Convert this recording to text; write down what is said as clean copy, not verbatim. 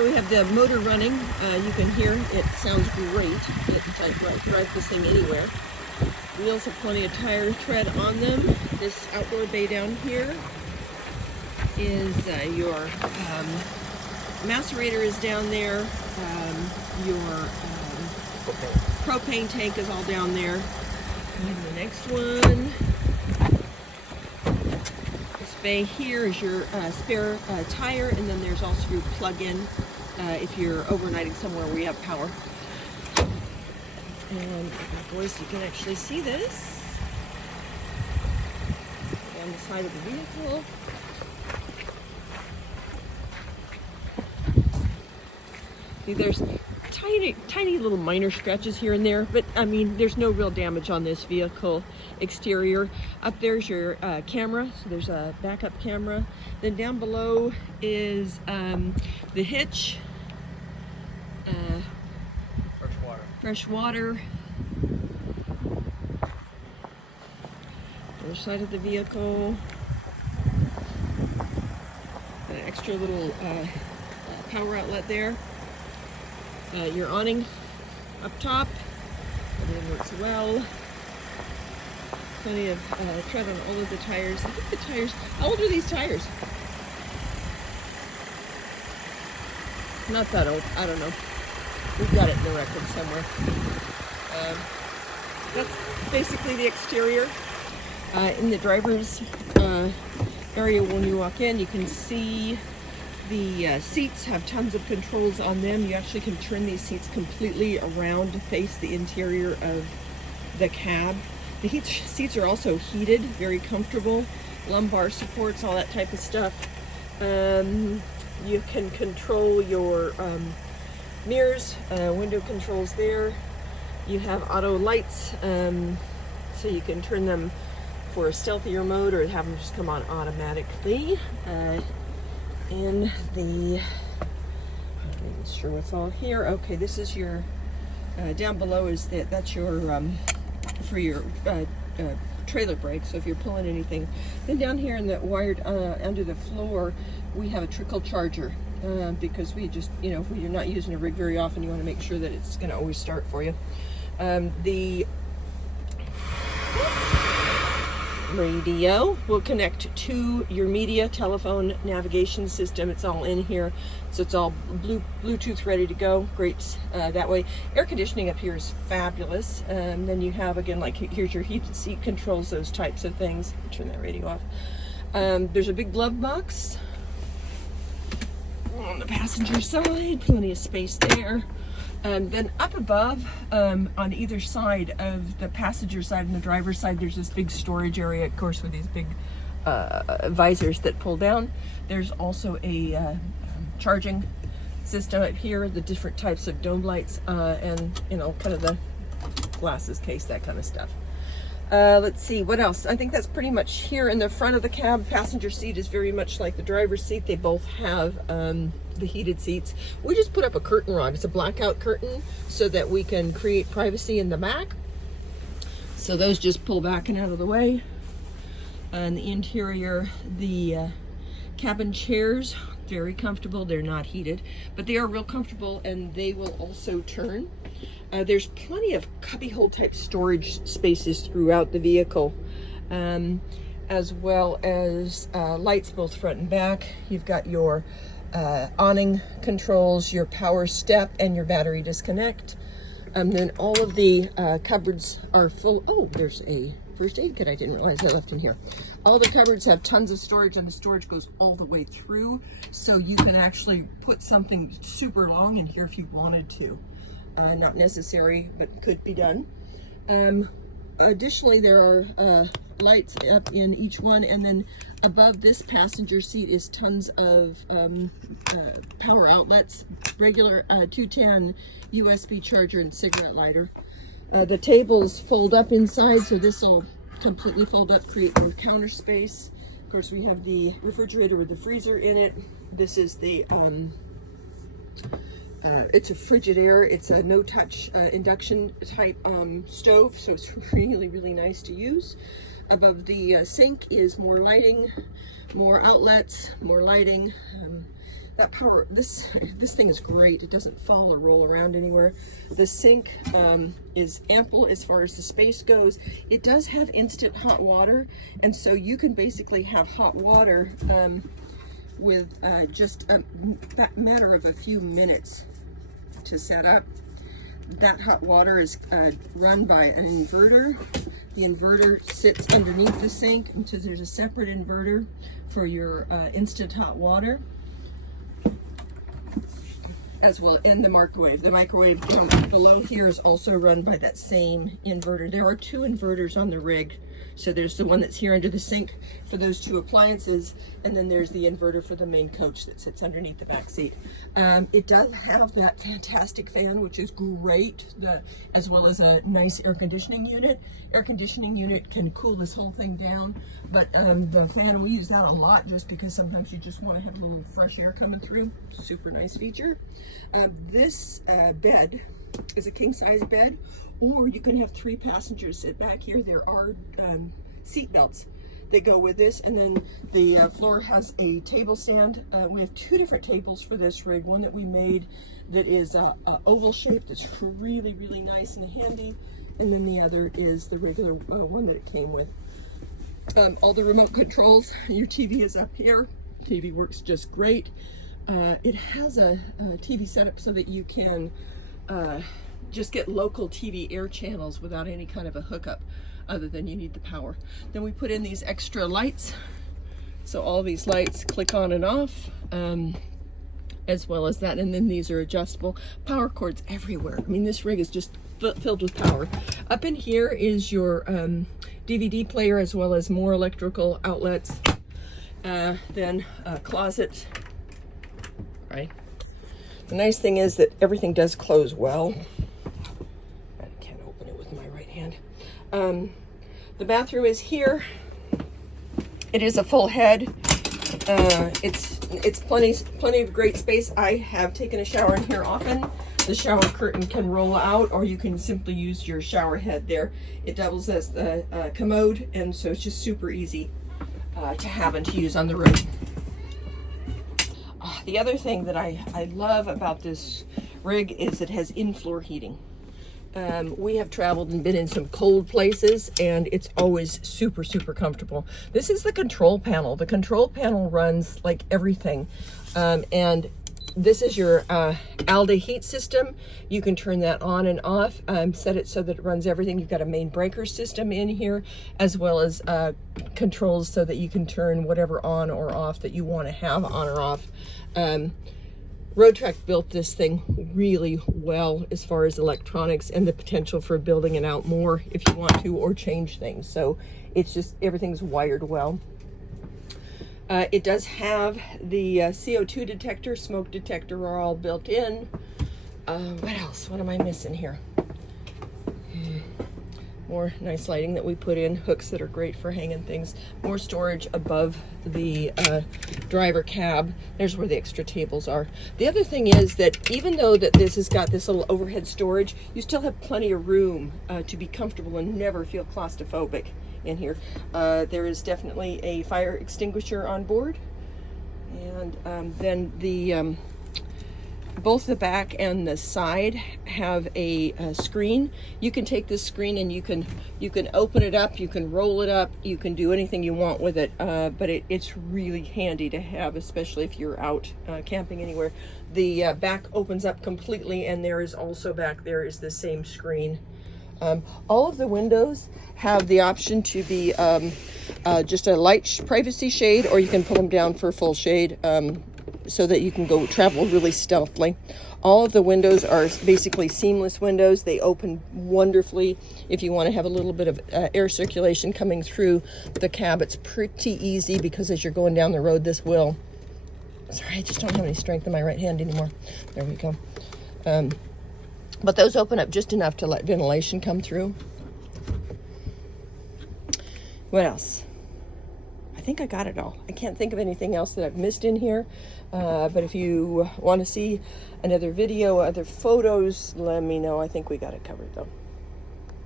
So we have the motor running. You can hear it sounds great. It's like drive this thing anywhere. Wheels have plenty of tire tread on them. This outdoor bay down here is your macerator is down there. Your propane tank is all down there. And the next one, this bay here is your spare tire, and then there's also your plug-in if you're overnighting somewhere where you have power. And boys, you can actually see this on the side of the vehicle. See, there's tiny little minor scratches here and there, but I mean, there's no real damage on this vehicle exterior. Up there's your camera, so there's a backup camera. Then down below is the hitch. Fresh water. Other side of the vehicle. An extra little power outlet there. Your awning up top. Everything works well. Plenty of tread on all of the tires. I think the tires, how old are these tires? Not that old, I don't know. We've got it in the record somewhere. That's basically the exterior. In the driver's area when you walk in, you can see the seats have tons of controls on them. You actually can turn these seats completely around to face the interior of the cab. The seats are also heated, very comfortable. Lumbar supports, all that type of stuff. You can control your mirrors, window controls there. You have auto lights, so you can turn them for a stealthier mode or have them just come on automatically. In the, I'm not sure what's all here. Okay, this is your, down below is that's your, for your trailer brake, so if you're pulling anything. Then down here in the wired, under the floor, we have a trickle charger. Because we just, you know, if you're not using a rig very often, you want to make sure that it's going to always start for you. The radio will connect to your media, telephone, navigation system. It's all in here, so it's all Bluetooth ready to go. Great that way. Air conditioning up here is fabulous. Then you have, again, like here's your heated seat controls, those types of things. Turn that radio off. There's a big glove box on the passenger side, plenty of space there. Then up above, on either side of the passenger side and the driver's side, there's this big storage area, of course, with these big visors that pull down. There's also a charging system up here, the different types of dome lights, and, you know, kind of the glasses case, that kind of stuff. Let's see, what else? I think that's pretty much here. In the front of the cab, passenger seat is very much like the driver's seat. They both have the heated seats. We just put up a curtain rod. It's a blackout curtain so that we can create privacy in the back. So those just pull back and out of the way. And the interior, the cabin chairs, very comfortable. They're not heated, but they are real comfortable, and they will also turn. There's plenty of cubbyhole type storage spaces throughout the vehicle, as well as lights both front and back. You've got your awning controls, your power step, and your battery disconnect. Then all of the cupboards are full. Oh, there's a first aid kit I didn't realize I left in here. All the cupboards have tons of storage, and the storage goes all the way through, so you can actually put something super long in here if you wanted to. Not necessary, but could be done. Additionally, there are lights up in each one, and then above this passenger seat is tons of power outlets, regular 210 USB charger and cigarette lighter. The tables fold up inside, so this will completely fold up, create more counter space. Of course, we have the refrigerator with the freezer in it. This is the it's a Frigidaire. It's a no-touch induction type stove, so it's really nice to use. Above the sink is more lighting, more outlets, more lighting. that power, this thing is great. It doesn't fall or roll around anywhere. The sink is ample as far as the space goes. It does have instant hot water, and so you can basically have hot water with just that matter of a few minutes to set up. That hot water is run by an inverter. The inverter sits underneath the sink, and so there's a separate inverter for your instant hot water, as well, and the microwave. The microwave down below here is also run by that same inverter. There are 2 inverters on the rig. So there's the one that's here under the sink for those 2 appliances, and then there's the inverter for the main coach that sits underneath the back seat. It does have that fantastic fan, which is great, as well as a nice air conditioning unit. Air conditioning unit can cool this whole thing down, but the fan, we use that a lot just because sometimes you just want to have a little fresh air coming through. Super nice feature. This bed is a king-size bed, or you can have 3 passengers sit back here. There are seat belts that go with this, and then the floor has a table stand. We have 2 different tables for this rig. One that we made that is oval shaped, that's really, really nice and handy, and then the other is the regular one that it came with. All the remote controls. Your TV is up here. TV works just great. It has a TV setup so that you can just get local TV air channels without any kind of a hookup, other than you need the power. Then we put in these extra lights. So all these lights click on and off, as well as that. And then these are adjustable. Power cords everywhere. I mean, this rig is just filled with power. Up in here is your DVD player, as well as more electrical outlets. Then a closet, right? The nice thing is that everything does close well. I can't open it with my right hand. The bathroom is here. It is a full head. It's plenty of great space. I have taken a shower in here often. The shower curtain can roll out, or you can simply use your shower head there. It doubles as the commode, and so it's just super easy to have and to use on the road. The other thing that I love about this rig is it has in-floor heating. We have traveled and been in some cold places, and it's always super, super comfortable. This is the control panel. The control panel runs like everything. And this is your Alde heat system. You can turn that on and off, set it so that it runs everything. You've got a main breaker system in here, as well as controls so that you can turn whatever on or off that you want to have on or off. Roadtrek built this thing really well as far as electronics and the potential for building it out more if you want to, or change things. So it's just, everything's wired well. It does have the CO2 detector, smoke detector are all built in. What else? What am I missing here? More nice lighting that we put in, hooks that are great for hanging things. More storage above the driver cab. There's where the extra tables are. The other thing is that even though that this has got this little overhead storage, you still have plenty of room to be comfortable and never feel claustrophobic in here. There is definitely a fire extinguisher on board, and then the both the back and the side have a screen. You can take this screen and you can open it up, you can roll it up, you can do anything you want with it, but it's really handy to have, especially if you're out camping anywhere. The back opens up completely, and there is also back there is the same screen. All of the windows have the option to be just a light privacy shade, or you can pull them down for full shade, so that you can go travel really stealthily. All of the windows are basically seamless windows. They open wonderfully if you want to have a little bit of air circulation coming through the cab. It's pretty easy because as you're going down the road, this will... Sorry, I just don't have any strength in my right hand anymore. There we go. But those open up just enough to let ventilation come through. What else? I think I got it all. I can't think of anything else that I've missed in here. But if you want to see another video, other photos, let me know. I think we got it covered though.